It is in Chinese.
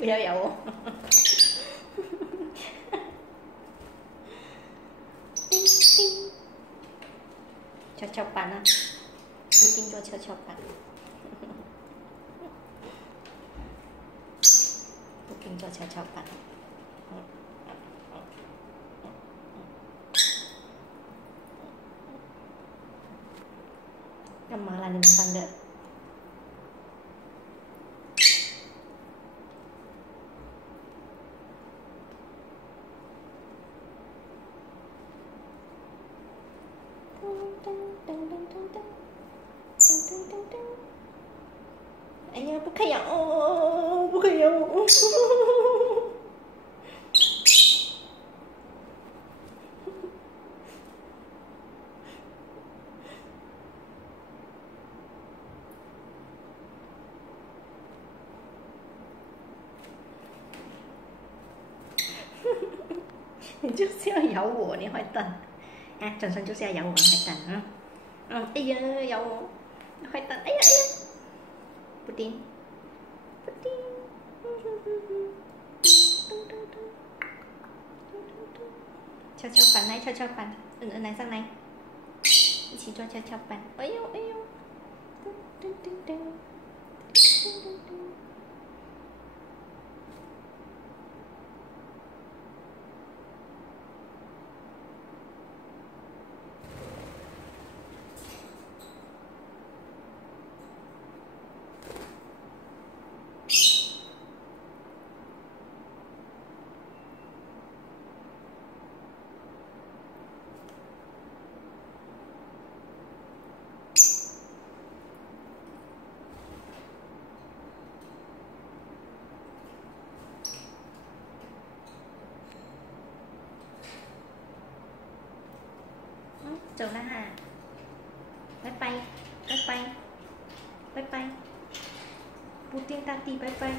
不要咬我。叮叮，跷跷板啊，布丁做跷跷板，布丁做跷跷板。干嘛啦？你们三个？哎呀，不可以咬哦，不可以咬我。你就是要咬我，你坏蛋！哎，转身就是要咬我，坏蛋啊！哎呀，咬我，坏蛋！哎呀哎呀，布丁，布丁，跷跷板来，跷跷板，来上来，一起做跷跷板。哎呦哎呦，噔噔噔噔，噔噔噔。走了哈，拜拜，拜拜，拜拜，布丁大帝，拜拜。